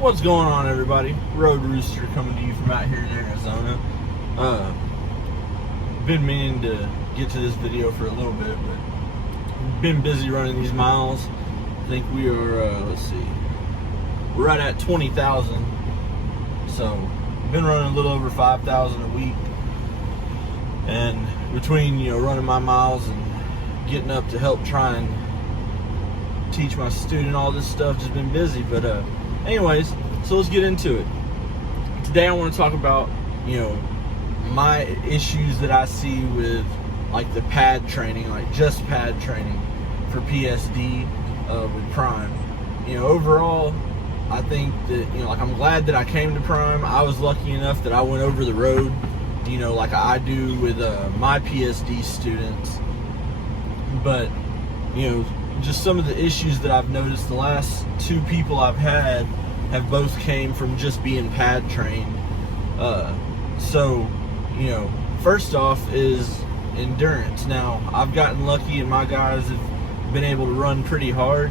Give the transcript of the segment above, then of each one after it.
What's going on, everybody? Road Rooster coming to you from out here in Arizona. Been meaning to get to this video for a little bit, but been busy running these miles. I think we are, let's see, we're right at 20,000. So, been running a little over 5,000 a week. And between, running my miles and getting up to help try and teach my student all this stuff, just been busy. But anyways, so let's get into it. Today I want to talk about, my issues that I see with like the pad training, like just pad training for PSD with Prime. Overall, I think that, I'm glad that I came to Prime. I was lucky enough that I went over the road, like I do with my PSD students. But, just some of the issues that I've noticed, the last two people I've had have both came from just being pad trained. So, first off is endurance. Now, I've gotten lucky and my guys have been able to run pretty hard,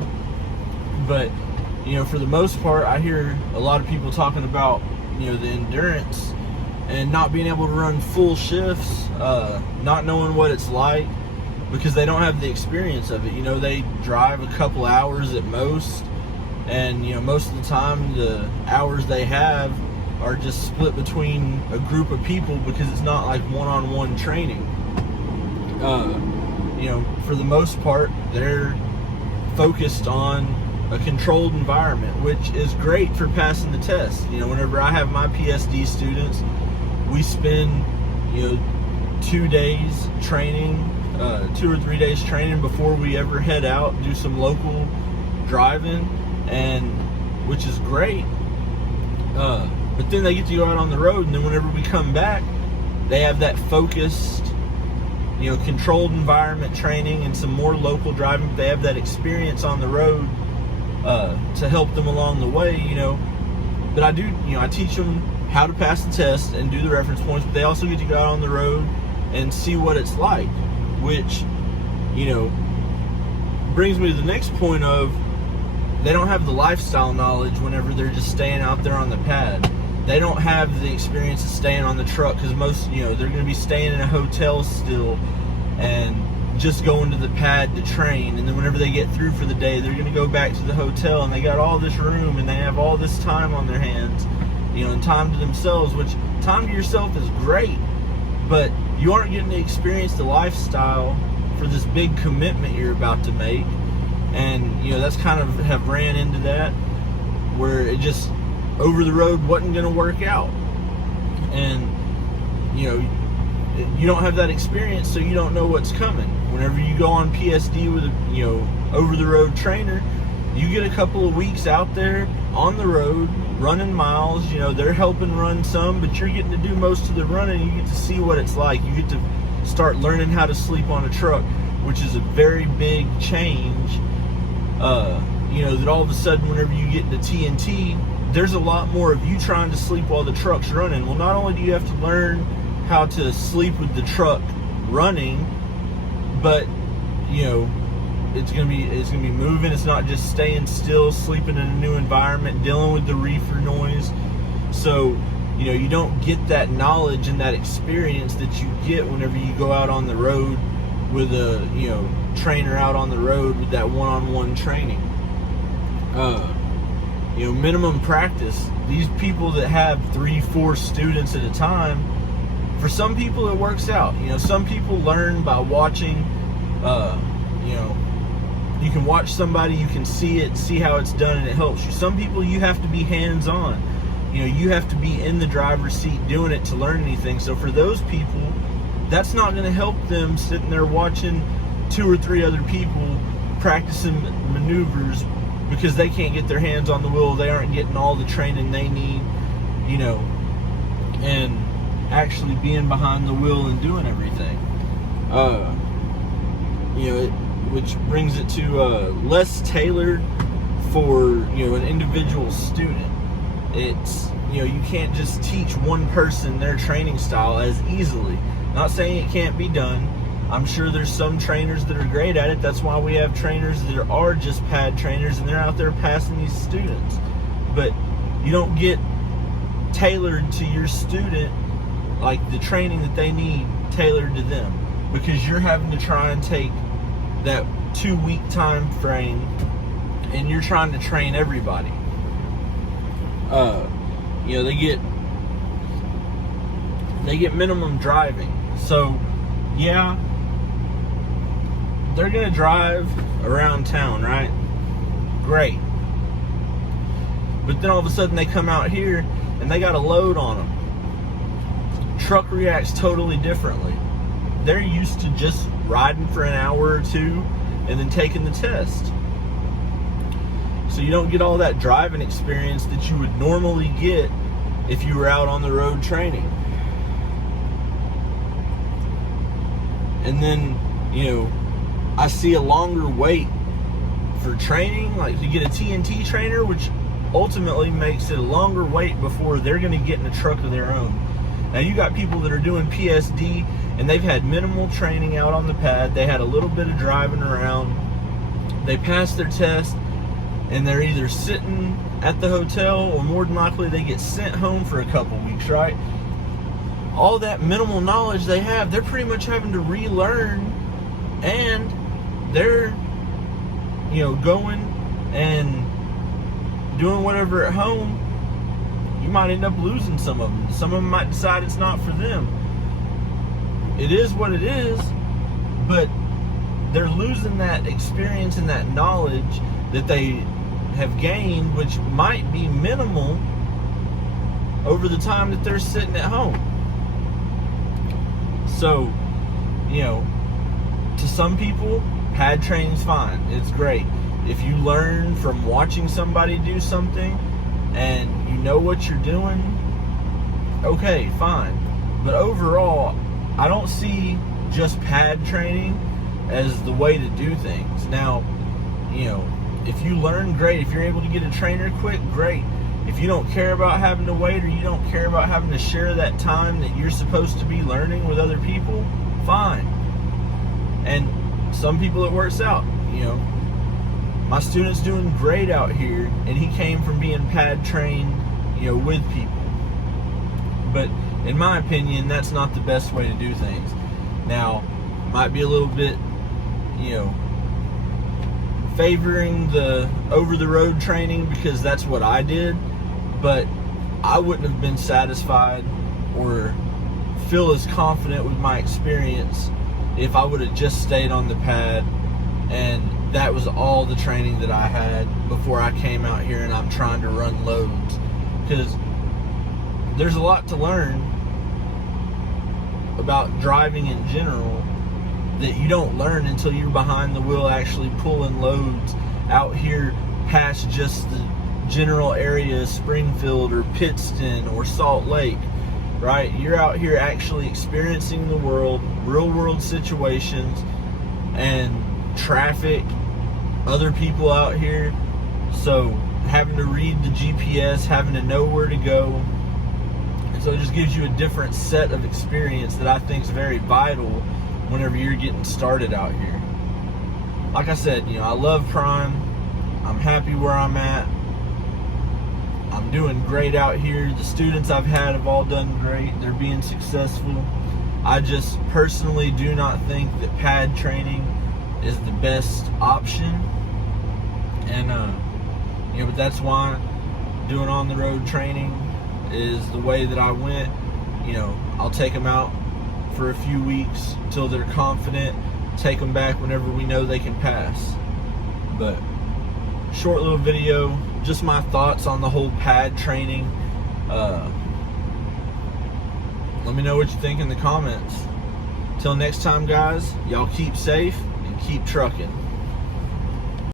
but, for the most part, I hear a lot of people talking about, the endurance and not being able to run full shifts, not knowing what it's like, because they don't have the experience of it. They drive a couple hours at most, and most of the time the hours they have are just split between a group of people, because it's not like one-on-one training. For the most part, they're focused on a controlled environment, which is great for passing the test. Whenever I have my PSD students, we spend 2 days training, 2 or 3 days training before we ever head out, do some local driving, and which is great. But then they get to go out on the road, and then whenever we come back, they have that focused, controlled environment training and some more local driving. They have that experience on the road to help them along the way, But I do, I teach them how to pass the test and do the reference points, but they also get to go out on the road and see what it's like, which, brings me to the next point of, they don't have the lifestyle knowledge whenever they're just staying out there on the pad. They don't have the experience of staying on the truck, because most, they're going to be staying in a hotel still and just going to the pad to train. And then whenever they get through for the day, they're going to go back to the hotel, and they got all this room and they have all this time on their hands, and time to themselves, which time to yourself is great, but you aren't getting to experience the lifestyle for this big commitment you're about to make. And that's kind of have ran into that, where it just over the road wasn't going to work out. And you don't have that experience, so you don't know what's coming. Whenever you go on PSD with a over the road trainer, you get a couple of weeks out there on the road running miles. They're helping run some, but you're getting to do most of the running. You get to see what it's like. You get to start learning how to sleep on a truck, which is a very big change. That all of a sudden, whenever you get into TNT, there's a lot more of you trying to sleep while the truck's running. Well, not only do you have to learn how to sleep with the truck running, but it's gonna be moving. It's not just staying still, sleeping in a new environment, dealing with the reefer noise. So you don't get that knowledge and that experience that you get whenever you go out on the road with a trainer out on the road with that one-on-one training. Minimum practice. These people that have 3-4 students at a time, for some people it works out. Some people learn by watching. You can watch somebody, you can see it, see how it's done, and it helps you. Some people, you have to be hands-on. You have to be in the driver's seat doing it to learn anything. So for those people, that's not going to help them sitting there watching 2 or 3 other people practicing maneuvers, because they can't get their hands on the wheel. They aren't getting all the training they need, and actually being behind the wheel and doing everything. Which brings it to less tailored for an individual student. It's you can't just teach one person their training style as easily. Not saying it can't be done. I'm sure there's some trainers that are great at it. That's why we have trainers that are just pad trainers, and they're out there passing these students. But you don't get tailored to your student, like the training that they need tailored to them, because you're having to try and take that 2-week time frame and you're trying to train everybody. You know, they get minimum driving. So yeah, they're gonna drive around town, right? Great. But then all of a sudden they come out here and they got a load on them. Truck reacts totally differently. They're used to just riding for an hour or two and then taking the test. So you don't get all that driving experience that you would normally get if you were out on the road training. And then, you know, I see a longer wait for training, like to get a TNT trainer, which ultimately makes it a longer wait before they're going to get in a truck of their own. Now you got people that are doing PSD and they've had minimal training out on the pad. They had a little bit of driving around. They passed their test and they're either sitting at the hotel or more than likely they get sent home for a couple weeks, right? All that minimal knowledge they have, they're pretty much having to relearn, and they're, you know, going and doing whatever at home. You might end up losing some of them. Some of them might decide it's not for them. It is what it is, but they're losing that experience and that knowledge that they have gained, which might be minimal over the time that they're sitting at home. So, you know, to some people, pad training's fine. It's great. If you learn from watching somebody do something and you know what you're doing, okay, fine. But overall, I don't see just pad training as the way to do things. Now, you know, if you learn, great. If you're able to get a trainer quick, great. If you don't care about having to wait, or you don't care about having to share that time that you're supposed to be learning with other people, fine. And some people it works out. You know, my student's doing great out here, and he came from being pad trained, you know, with people. But in my opinion, that's not the best way to do things. Now, might be a little bit, you know, favoring the over-the-road training because that's what I did, but I wouldn't have been satisfied or feel as confident with my experience if I would have just stayed on the pad and that was all the training that I had before I came out here and I'm trying to run loads. Because there's a lot to learn about driving in general that you don't learn until you're behind the wheel actually pulling loads out here past just the general area of Springfield or Pittston or Salt Lake, right? You're out here actually experiencing the world, real world situations and traffic, other people out here. So having to read the GPS, having to know where to go. And so it just gives you a different set of experience that I think is very vital whenever you're getting started out here. Like I said, you know, I love Prime. I'm happy where I'm at. I'm doing great out here. The students I've had have all done great. They're being successful. I just personally do not think that pad training is the best option. And, you know, but that's why doing on the road training is the way that I went. You know, I'll take them out for a few weeks until they're confident, take them back whenever we know they can pass. But short little video, just my thoughts on the whole pad training. Let me know what you think in the comments. Till next time, guys, y'all keep safe and keep trucking.